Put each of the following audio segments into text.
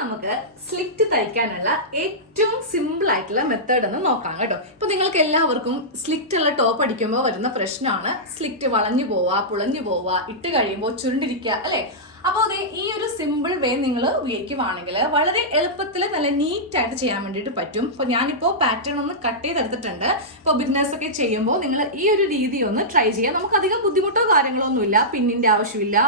നമുക്ക് സ്ലിറ്റ് തയ്ക്കാനുള്ള ഏറ്റവും സിമ്പിൾ ആയിട്ടുള്ള മെത്തേഡ് എന്ന് നോക്കാം കേട്ടോ. ഇപ്പൊ നിങ്ങൾക്ക് എല്ലാവർക്കും സ്ലിറ്റ് ഉള്ള ടോപ്പ് അടിക്കുമ്പോൾ വരുന്ന പ്രശ്നമാണ് സ്ലിറ്റ് വളഞ്ഞു പോവാ, പുളഞ്ഞു പോവാ, ഇട്ട് കഴിയുമ്പോൾ ചുരുണ്ടിരിക്കുക അല്ലെ. അപ്പോൾ അതെ, ഈ ഒരു സിമ്പിൾ വേ നിങ്ങൾ ഉപയോഗിക്കുവാണെങ്കിൽ വളരെ എളുപ്പത്തിൽ നല്ല നീറ്റ് ആയിട്ട് ചെയ്യാൻ വേണ്ടിയിട്ട് പറ്റും. അപ്പോൾ ഞാനിപ്പോൾ പാറ്റേൺ ഒന്ന് കട്ട് ചെയ്തെടുത്തിട്ടുണ്ട്. ഇപ്പോൾ ബിസിനസ് ഒക്കെ ചെയ്യുമ്പോൾ നിങ്ങൾ ഈ ഒരു രീതി ഒന്ന് ട്രൈ ചെയ്യാം. നമുക്ക് അധികം ബുദ്ധിമുട്ടോ കാര്യങ്ങളോ ഒന്നുമില്ല, പിന്നിന്റെ ആവശ്യമില്ല,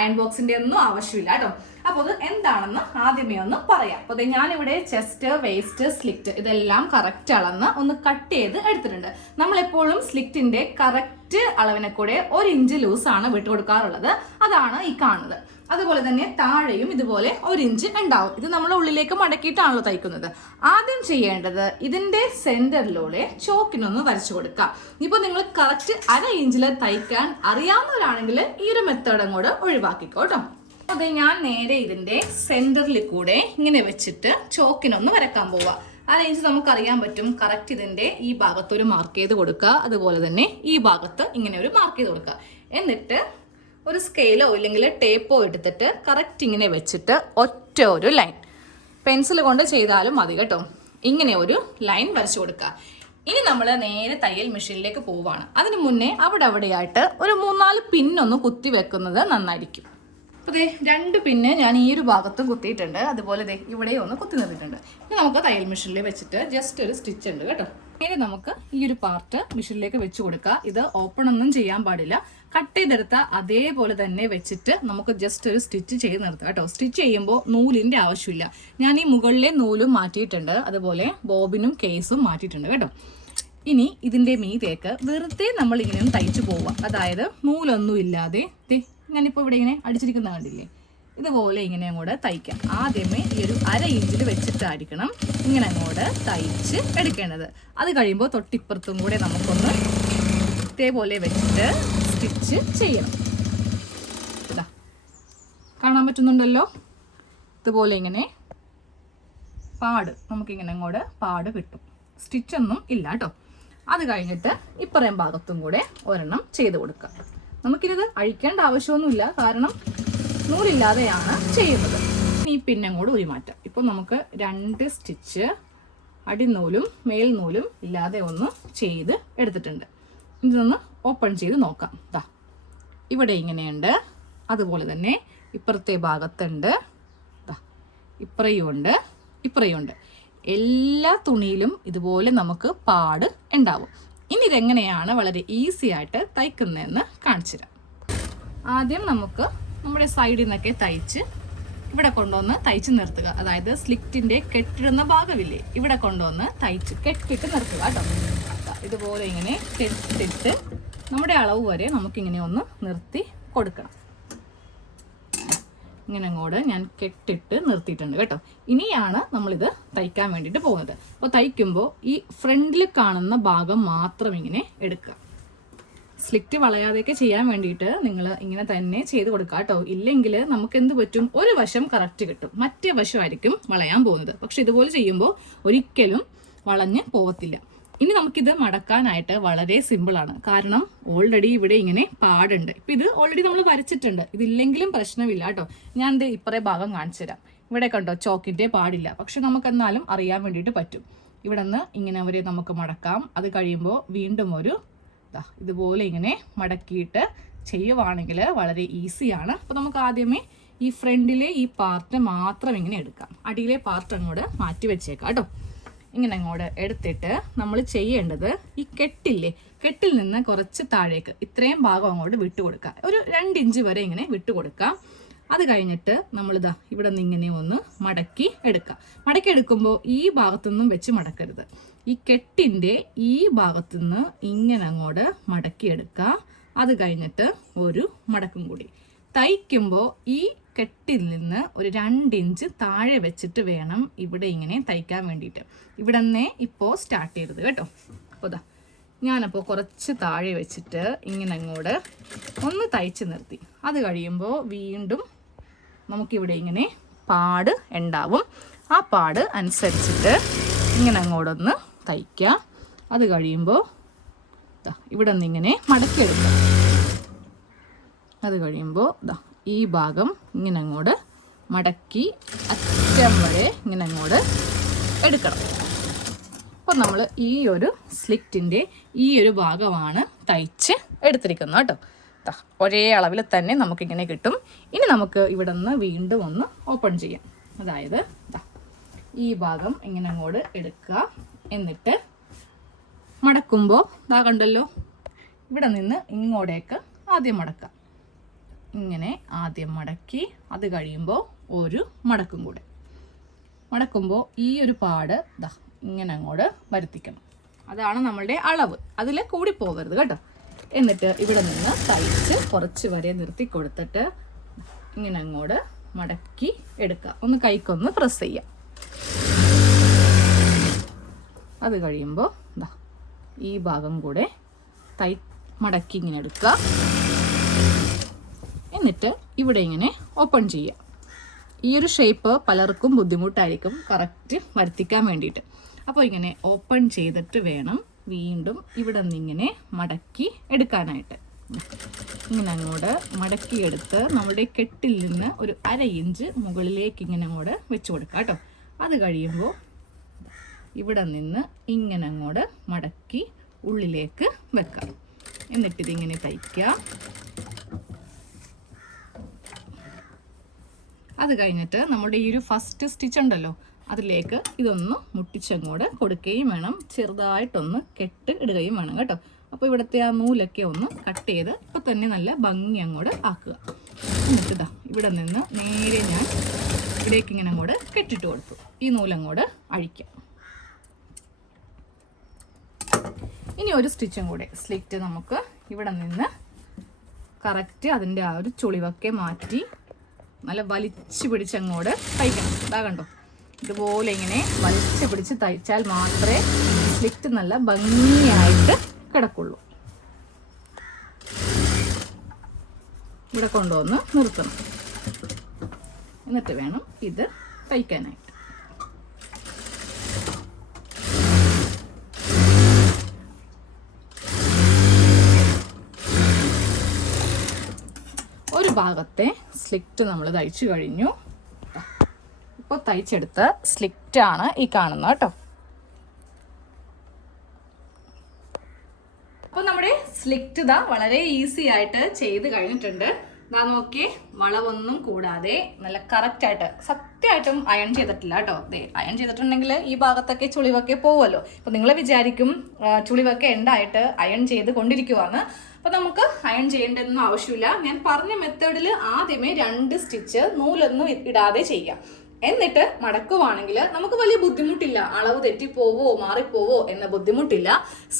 അയൺ ബോക്സിന്റെ ഒന്നും ആവശ്യമില്ല കേട്ടോ. അപ്പോൾ അത് എന്താണെന്ന് ആദ്യമേ ഒന്ന് പറയാം. അപ്പോൾ അതെ, ഞാനിവിടെ ചെസ്റ്റ്, വേസ്റ്റ്, സ്ലിറ്റ് ഇതെല്ലാം കറക്റ്റ് അളന്ന് ഒന്ന് കട്ട് ചെയ്ത് എടുത്തിട്ടുണ്ട്. നമ്മളെപ്പോഴും സ്ലിറ്റിന്റെ കറക്റ്റ് അളവിനെ കൂടെ 1 ഇഞ്ച് ലൂസാണ് വിട്ടു കൊടുക്കാറുള്ളത്. അതാണ് ഈ കാണുന്നത്. അതുപോലെ തന്നെ താഴെയും ഇതുപോലെ 1 ഇഞ്ച് ഉണ്ടാവും. ഇത് നമ്മൾ ഉള്ളിലേക്ക് മടക്കിയിട്ടാണല്ലോ തയ്ക്കുന്നത്. ആദ്യം ചെയ്യേണ്ടത് ഇതിന്റെ സെന്ററിലൂടെ ചോക്കിനൊന്ന് വരച്ചു കൊടുക്കാം. ഇപ്പോൾ നിങ്ങൾ കറക്റ്റ് 1/2 ഇഞ്ചിൽ തയ്ക്കാൻ അറിയാവുന്നവരാണെങ്കിൽ ഈ ഒരു മെത്തേഡും കൂടെ ഒഴിവാക്കിക്കോട്ടോ. അതെ, ഞാൻ നേരെ ഇതിന്റെ സെന്ററിൽ കൂടെ ഇങ്ങനെ വെച്ചിട്ട് ചോക്കിനൊന്ന് വരക്കാൻ പോവാം. 1/2 ഇഞ്ച് നമുക്കറിയാൻ പറ്റും. കറക്റ്റ് ഇതിന്റെ ഈ ഭാഗത്ത് ഒരു മാർക്ക് ചെയ്ത് കൊടുക്കുക, അതുപോലെ തന്നെ ഈ ഭാഗത്ത് ഇങ്ങനെ ഒരു മാർക്ക് ചെയ്ത് കൊടുക്കുക. എന്നിട്ട് ഒരു സ്കെയിലോ ഇല്ലെങ്കിൽ ടേപ്പോ എടുത്തിട്ട് കറക്റ്റ് ഇങ്ങനെ വെച്ചിട്ട് ഒറ്റ ഒരു ലൈൻ, പെൻസിൽ കൊണ്ട് ചെയ്താലും മതി കേട്ടോ, ഇങ്ങനെ ഒരു ലൈൻ വരച്ചു കൊടുക്കുക. ഇനി നമ്മൾ നേരെ തയ്യൽ മെഷീനിലേക്ക് പോവുകയാണ്. അതിന് മുന്നേ അവിടെയായിട്ട് ഒരു 3-4 പിന്നൊന്ന് കുത്തി വെക്കുന്നത് നന്നായിരിക്കും. അപ്പോൾ ദേ 2 പിന്ന് ഞാൻ ഈ ഒരു ഭാഗത്തും കുത്തിയിട്ടുണ്ട്, അതുപോലെ ദേ ഇവിടെയും ഒന്ന് കുത്തി നിർത്തിയിട്ടുണ്ട്. ഇനി നമുക്ക് തയ്യൽ മെഷീനിൽ വെച്ചിട്ട് ജസ്റ്റ് ഒരു സ്റ്റിച്ച് ഉണ്ട് കേട്ടോ. ഇനി നമുക്ക് ഈ ഒരു പാർട്ട് മെഷീനിലേക്ക് വെച്ച് കൊടുക്കുക. ഇത് ഓപ്പൺ ഒന്നും ചെയ്യാൻ പാടില്ല, കട്ട് ചെയ്തെടുത്ത അതേപോലെ തന്നെ വെച്ചിട്ട് നമുക്ക് ജസ്റ്റ് ഒരു സ്റ്റിച്ച് ചെയ്ത് നിർത്താം കേട്ടോ. സ്റ്റിച്ച് ചെയ്യുമ്പോൾ നൂലിൻ്റെ ആവശ്യമില്ല. ഞാൻ ഈ മുകളിലെ നൂലും മാറ്റിയിട്ടുണ്ട്, അതുപോലെ ബോബിനും കേസും മാറ്റിയിട്ടുണ്ട് കേട്ടോ. ഇനി ഇതിൻ്റെ മീതേക്ക് വെറുതെ നമ്മൾ ഇങ്ങനെ തയ്ച്ചു പോവുക, അതായത് നൂലൊന്നും ഇല്ലാതെ. ഞാനിപ്പോൾ ഇവിടെ ഇങ്ങനെ അടിച്ചിരിക്കുന്ന കണ്ടില്ലേ, ഇതുപോലെ ഇങ്ങനെ അങ്ങോട്ട് തയ്ക്കാം. ആദ്യമേ ഈ ഒരു 1/2 ഇഞ്ചിൽ വെച്ചിട്ടായിരിക്കണം ഇങ്ങനെ അങ്ങോട്ട് തയ്ച്ച് എടുക്കേണ്ടത്. അത് കഴിയുമ്പോൾ തൊട്ടിപ്പുറത്തും കൂടെ നമുക്കൊന്ന് ഇതേപോലെ വെച്ചിട്ട് സ്റ്റിച്ച് ചെയ്യണം. ഇതാ കാണാൻ പറ്റുന്നുണ്ടല്ലോ, ഇതുപോലെ ഇങ്ങനെ പാട് നമുക്കിങ്ങനെ അങ്ങോട്ട് പാട് കിട്ടും. സ്റ്റിച്ചൊന്നും ഇല്ല കേട്ടോ. അത് കഴിഞ്ഞിട്ട് ഇപ്പറയും ഭാഗത്തും കൂടെ ഒരെണ്ണം ചെയ്ത് കൊടുക്കുക. നമുക്കിത് അഴിക്കേണ്ട ആവശ്യമൊന്നുമില്ല, കാരണം നൂലില്ലാതെയാണ് ചെയ്യുന്നത്. ഈ പിന്നങ്ങോട്ട് ഒരു മാറ്റാം. ഇപ്പോൾ നമുക്ക് 2 സ്റ്റിച്ച് അടിനൂലും മേൽനൂലും ഇല്ലാതെ ഒന്ന് ചെയ്ത് എടുത്തിട്ടുണ്ട്. ഇതൊന്ന് ഓപ്പൺ ചെയ്ത് നോക്കാം. ദാ ഇവിടെ ഇങ്ങനെയുണ്ട്, അതുപോലെ തന്നെ ഇപ്പുറത്തെ ഭാഗത്തുണ്ട്, ദാ ഇപ്പറയുമുണ്ട്, ഇപ്പറയുമുണ്ട്. എല്ലാ തുണിയിലും ഇതുപോലെ നമുക്ക് പാട് ഉണ്ടാവും. ഇനി ഇതെങ്ങനെയാണ് വളരെ ഈസി ആയിട്ട് തയ്ക്കുന്നതെന്ന് കാണിച്ചു തരാം. ആദ്യം നമുക്ക് നമ്മുടെ സൈഡിൽ നിന്നൊക്കെ തയ്ച്ച് ഇവിടെ കൊണ്ടുവന്ന് തയ്ച്ച് നിർത്തുക. അതായത് സ്ലിറ്റിന്റെ കെട്ടിടുന്ന ഭാഗമില്ലേ, ഇവിടെ കൊണ്ടുവന്ന് തയ്ച്ച് കെട്ടിട്ട് നിർത്തുക കേട്ടോ. ഇതുപോലെ ഇങ്ങനെ കെട്ടിട്ട് നമ്മുടെ അളവ് വരെ നമുക്കിങ്ങനെ ഒന്ന് നിർത്തി കൊടുക്കണം. ഇങ്ങനെ അങ്ങോട്ട് ഞാൻ കെട്ടിട്ട് നിർത്തിയിട്ടുണ്ട് കേട്ടോ. ഇനിയാണ് നമ്മളിത് തയ്ക്കാൻ വേണ്ടിയിട്ട് പോകുന്നത്. അപ്പോൾ തയ്ക്കുമ്പോൾ ഈ ഫ്രണ്ടിൽ കാണുന്ന ഭാഗം മാത്രം ഇങ്ങനെ എടുക്കുക. സ്ലിറ്റ് വളയാതെയൊക്കെ ചെയ്യാൻ വേണ്ടിയിട്ട് നിങ്ങൾ ഇങ്ങനെ തന്നെ ചെയ്ത് കൊടുക്കുക കേട്ടോ. ഇല്ലെങ്കിൽ നമുക്ക് എന്ത് പറ്റും, ഒരു വശം കറക്റ്റ് കിട്ടും, മറ്റേ വശമായിരിക്കും വളയാൻ പോകുന്നത്. പക്ഷെ ഇതുപോലെ ചെയ്യുമ്പോൾ ഒരിക്കലും വളഞ്ഞ് പോകത്തില്ല. ഇനി നമുക്കിത് മടക്കാനായിട്ട് വളരെ സിമ്പിളാണ്, കാരണം ഓൾറെഡി ഇവിടെ ഇങ്ങനെ പാടുണ്ട്. ഇപ്പം ഇത് ഓൾറെഡി നമ്മൾ വരച്ചിട്ടുണ്ട്, ഇതില്ലെങ്കിലും പ്രശ്നമില്ല കേട്ടോ. ഞാൻ ഇത് ഇപ്പറേ ഭാഗം കാണിച്ചു തരാം. ഇവിടെ കണ്ടോ ചോക്കിൻ്റെ പാടില്ല, പക്ഷെ നമുക്കെന്നാലും അറിയാൻ വേണ്ടിയിട്ട് പറ്റും. ഇവിടെ നിന്ന് ഇങ്ങനെ അവരെ നമുക്ക് മടക്കാം. അത് കഴിയുമ്പോൾ വീണ്ടും ഒരു ഇതുപോലെ ഇങ്ങനെ മടക്കിയിട്ട് ചെയ്യുവാണെങ്കിൽ വളരെ ഈസിയാണ്. അപ്പോൾ നമുക്ക് ആദ്യമേ ഈ ഫ്രണ്ടിലെ ഈ പാർട്ട് മാത്രം ഇങ്ങനെ എടുക്കാം. അടിയിലെ പാർട്ട് അങ്ങോട്ട് മാറ്റി വെച്ചേക്കാം കേട്ടോ. ഇങ്ങനെ അങ്ങോട്ട് എടുത്തിട്ട് നമ്മൾ ചെയ്യേണ്ടത് ഈ കെട്ടില്ലേ, കെട്ടിൽ നിന്ന് കുറച്ച് താഴേക്ക് ഇത്രയും ഭാഗം അങ്ങോട്ട് വിട്ടുകൊടുക്കുക. ഒരു 2 ഇഞ്ച് വരെ ഇങ്ങനെ വിട്ടുകൊടുക്കാം. അത് കഴിഞ്ഞിട്ട് നമ്മളിതാ ഇവിടെ നിന്ന് ഇങ്ങനെ ഒന്ന് മടക്കി എടുക്കുക. മടക്കി എടുക്കുമ്പോൾ ഈ ഭാഗത്തുനിന്നും വെച്ച് മടക്കരുത്, ഈ കെട്ടിൻ്റെ ഈ ഭാഗത്തുനിന്ന് ഇങ്ങനെ അങ്ങോട്ട് മടക്കിയെടുക്കുക. അത് കഴിഞ്ഞിട്ട് ഒരു മടക്കും കൂടി. തയ്ക്കുമ്പോൾ ഈ കെട്ടിൽ നിന്ന് ഒരു 2 ഇഞ്ച് താഴെ വെച്ചിട്ട് വേണം ഇവിടെ ഇങ്ങനെ തയ്ക്കാൻ വേണ്ടിയിട്ട്. ഇവിടെ നിന്നേ ഇപ്പോൾ സ്റ്റാർട്ട് ചെയ്തത് കേട്ടോ. അപ്പോൾ ഇതാ ഞാനപ്പോൾ കുറച്ച് താഴെ വെച്ചിട്ട് ഇങ്ങനെ അങ്ങോട്ട് ഒന്ന് തയ്ച്ച് നിർത്തി. അത് കഴിയുമ്പോൾ വീണ്ടും നമുക്കിവിടെ ഇങ്ങനെ പാട് ഉണ്ടാവും. ആ പാട് അനുസരിച്ചിട്ട് ഇങ്ങനെ അങ്ങോട്ടൊന്ന് തയ്ക്കുക. അത് കഴിയുമ്പോൾ ഇവിടെ നിന്ന് ഇങ്ങനെ മടക്കിയെടുക്കുക. അത് കഴിയുമ്പോൾ ഈ ഭാഗം ഇങ്ങനെ അങ്ങോട്ട് മടക്കി അറ്റം വരെ ഇങ്ങനെ അങ്ങോട്ട് എടുക്കണം. അപ്പോൾ നമ്മൾ ഈ ഒരു സ്ലിറ്റിൻ്റെ ഈ ഒരു ഭാഗമാണ് തയ്ച്ച് എടുത്തിരിക്കുന്നത് കേട്ടോ. ഒരേ അളവിൽ തന്നെ നമുക്കിങ്ങനെ കിട്ടും. ഇനി നമുക്ക് ഇവിടെ നിന്ന് വീണ്ടും ഒന്ന് ഓപ്പൺ ചെയ്യാം. അതായത് ഈ ഭാഗം ഇങ്ങനെ അങ്ങോട്ട് എടുക്കുക. എന്നിട്ട് മടക്കുമ്പോൾ കണ്ടല്ലോ, ഇവിടെ നിന്ന് ഇങ്ങോട്ടേക്ക് ആദ്യം മടക്കാം. ഇങ്ങനെ ആദ്യം മടക്കി അത് കഴിയുമ്പോൾ ഒരു മടക്കും കൂടെ. മടക്കുമ്പോൾ ഈ ഒരു പാട് ഇങ്ങനെ അങ്ങോട്ട് വരുത്തിക്കണം. അതാണ് നമ്മളുടെ അളവ്. അതിൽ കൂടി പോകരുത് കേട്ടോ. എന്നിട്ട് ഇവിടെ നിന്ന് തയ്ച്ച് കുറച്ച് വരെ നിർത്തി കൊടുത്തിട്ട് ഇങ്ങനെ അങ്ങോട്ട് മടക്കി എടുക്കുക. ഒന്ന് കൈക്കൊന്ന് പ്രസ് ചെയ്യാം. അത് കഴിയുമ്പോൾ ഈ ഭാഗം കൂടെ മടക്കി ഇങ്ങനെ എടുക്കുക. എന്നിട്ട് ഇവിടെ ഇങ്ങനെ ഓപ്പൺ ചെയ്യുക. ഈ ഒരു ഷേപ്പ് പലർക്കും ബുദ്ധിമുട്ടായിരിക്കും കറക്റ്റ് വരുത്തിക്കാൻ വേണ്ടിയിട്ട്. അപ്പോൾ ഇങ്ങനെ ഓപ്പൺ ചെയ്തിട്ട് വേണം വീണ്ടും ഇവിടെ നിന്നിങ്ങനെ മടക്കി എടുക്കാനായിട്ട്. ഇങ്ങനെ അങ്ങോട്ട് മടക്കിയെടുത്ത് നമ്മുടെ കെട്ടിൽ നിന്ന് ഒരു 1/2 ഇഞ്ച് മുകളിലേക്ക് ഇങ്ങനെ അങ്ങോട്ട് വെച്ച് കൊടുക്കുക കേട്ടോ. അത് കഴിയുമ്പോൾ ഇവിടെ നിന്ന് ഇങ്ങനെ അങ്ങോട്ട് മടക്കി ഉള്ളിലേക്ക് വെക്കാം. എന്നിട്ടിതിങ്ങനെ തയ്ക്കുക. അത് കഴിഞ്ഞിട്ട് നമ്മുടെ ഈ ഒരു ഫസ്റ്റ് സ്റ്റിച്ച് ഉണ്ടല്ലോ, അതിലേക്ക് ഇതൊന്ന് മുട്ടിച്ചങ്ങോട്ട് കൊടുക്കുകയും വേണം. ചെറുതായിട്ടൊന്ന് കെട്ട് ഇടുകയും വേണം കേട്ടോ. അപ്പോൾ ഇവിടുത്തെ ആ നൂലൊക്കെ ഒന്ന് കട്ട് ചെയ്ത് ഇപ്പോൾ തന്നെ നല്ല ഭംഗി അങ്ങോട്ട് ആക്കുക. എന്നിട്ട് ഇവിടെ നിന്ന് നേരെ ഞാൻ ഇവിടേക്ക് ഇങ്ങനെ അങ്ങോട്ട് കെട്ടിട്ട് കൊടുത്തു. ഈ നൂലങ്ങോട്ട് അഴിക്കാം. ഇനി ഒരു സ്റ്റിച്ചും കൂടെ സ്ലിറ്റ് നമുക്ക് ഇവിടെ നിന്ന് കറക്റ്റ് അതിൻ്റെ ആ ഒരു ചുളിവൊക്കെ മാറ്റി നല്ല വലിച്ചു പിടിച്ചങ്ങോട്ട് തയ്ക്കണം. കണ്ടോ, ഇതുപോലെ ഇങ്ങനെ വലിച്ചു പിടിച്ച് തയ്ച്ചാൽ മാത്രമേ സ്ലിറ്റ് നല്ല ഭംഗിയായിട്ട് കിടക്കുള്ളൂ. ഇവിടെ കൊണ്ടുവന്ന് നിർത്തണം. എന്നിട്ട് വേണം ഇത് തയ്ക്കാനായിട്ട്. ഒരു ഭാഗത്തെ സ്ലിറ്റ് നമ്മൾ തയ്ച്ചു കഴിഞ്ഞു. ഇപ്പോൾ തയ്ച്ചെടുത്ത സ്ലിറ്റാണ് ഈ കാണുന്നത് കേട്ടോ. അപ്പോൾ നമ്മുടെ സ്ലിറ്റ് വളരെ ഈസി ആയിട്ട് ചെയ്ത് കഴിഞ്ഞിട്ടുണ്ട്. നോക്കിയേ, വളവൊന്നും കൂടാതെ നല്ല കറക്റ്റായിട്ട് സത്യമായിട്ടും അയൺ ചെയ്തിട്ടില്ല കേട്ടോ. അയൺ ചെയ്തിട്ടുണ്ടെങ്കിൽ ഈ ഭാഗത്തൊക്കെ ചുളിവൊക്കെ പോവുമല്ലോ. അപ്പോൾ നിങ്ങൾ വിചാരിക്കും ചുളിവൊക്കെ ഉണ്ടായിട്ട് അയൺ ചെയ്ത് കൊണ്ടിരിക്കുവാന്ന്. അപ്പോൾ നമുക്ക് അയൺ ചെയ്യേണ്ടതൊന്നും ആവശ്യമില്ല. ഞാൻ പറഞ്ഞ മെത്തേഡിൽ ആദ്യമേ 2 സ്റ്റിച്ച് നൂലൊന്നും ഇടാതെ ചെയ്യാം. എന്നിട്ട് മടക്കുവാണെങ്കിൽ നമുക്ക് വലിയ ബുദ്ധിമുട്ടില്ല. അളവ് തെറ്റിപ്പോവോ മാറിപ്പോവോ എന്ന ബുദ്ധിമുട്ടില്ല.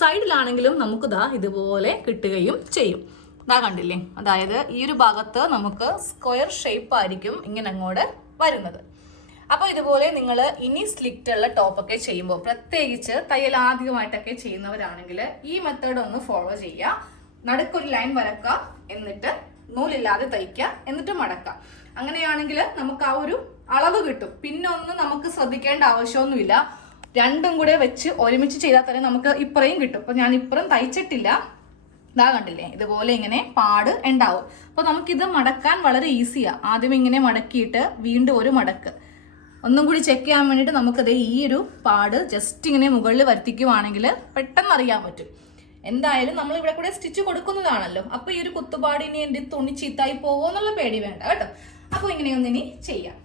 സൈഡിലാണെങ്കിലും നമുക്ക് ഇതുപോലെ കിട്ടുകയും ചെയ്യും. കണ്ടില്ലേ, അതായത് ഈ ഒരു ഭാഗത്ത് നമുക്ക് സ്ക്വയർ ഷേപ്പ് ആയിരിക്കും ഇങ്ങനെ അങ്ങോട്ട് വരുന്നത്. അപ്പോൾ ഇതുപോലെ നിങ്ങൾ ഇനി സ്ലിറ്റുള്ള ടോപ്പൊക്കെ ചെയ്യുമ്പോൾ, പ്രത്യേകിച്ച് തയ്യൽ ആദ്യമായിട്ടൊക്കെ ചെയ്യുന്നവരാണെങ്കിൽ ഈ മെത്തേഡ് ഒന്ന് ഫോളോ ചെയ്യുക. നടുക്കൊരു ലൈൻ വരക്കുക, എന്നിട്ട് നൂലില്ലാതെ തയ്ക്കുക, എന്നിട്ട് മടക്കുക. അങ്ങനെയാണെങ്കിൽ നമുക്ക് ആ ഒരു അളവ് കിട്ടും. പിന്നെ ഒന്നും നമുക്ക് ശ്രദ്ധിക്കേണ്ട ആവശ്യമൊന്നുമില്ല. രണ്ടും കൂടെ വെച്ച് ഒരുമിച്ച് ചെയ്താൽ തന്നെ നമുക്ക് ഇപ്പറയും കിട്ടും. അപ്പോൾ ഞാൻ ഇപ്പുറം തയ്ച്ചിട്ടില്ല. കണ്ടില്ലേ, ഇതുപോലെ ഇങ്ങനെ പാട് ഉണ്ടാവും. അപ്പോൾ നമുക്കിത് മടക്കാൻ വളരെ ഈസിയാണ്. ആദ്യം ഇങ്ങനെ മടക്കിയിട്ട് വീണ്ടും ഒരു മടക്ക് ഒന്നും കൂടി ചെക്ക് ചെയ്യാൻ വേണ്ടിയിട്ട് നമുക്കത് ഈ ഒരു പാട് ജസ്റ്റ് ഇങ്ങനെ മുകളിൽ വരുത്തിക്കുവാണെങ്കിൽ പെട്ടെന്ന് അറിയാൻ പറ്റും. എന്തായാലും നമ്മൾ ഇവിടെ കൂടെ സ്റ്റിച്ച് കൊടുക്കുന്നതാണല്ലോ. അപ്പോൾ ഈ ഒരു കുത്തുപാടിനി എൻ്റെ തുണി ചീത്തായി പോവോ എന്നുള്ള പേടി വേണ്ട കേട്ടോ. അപ്പോൾ ഇങ്ങനെയൊന്നിനി ചെയ്യാം.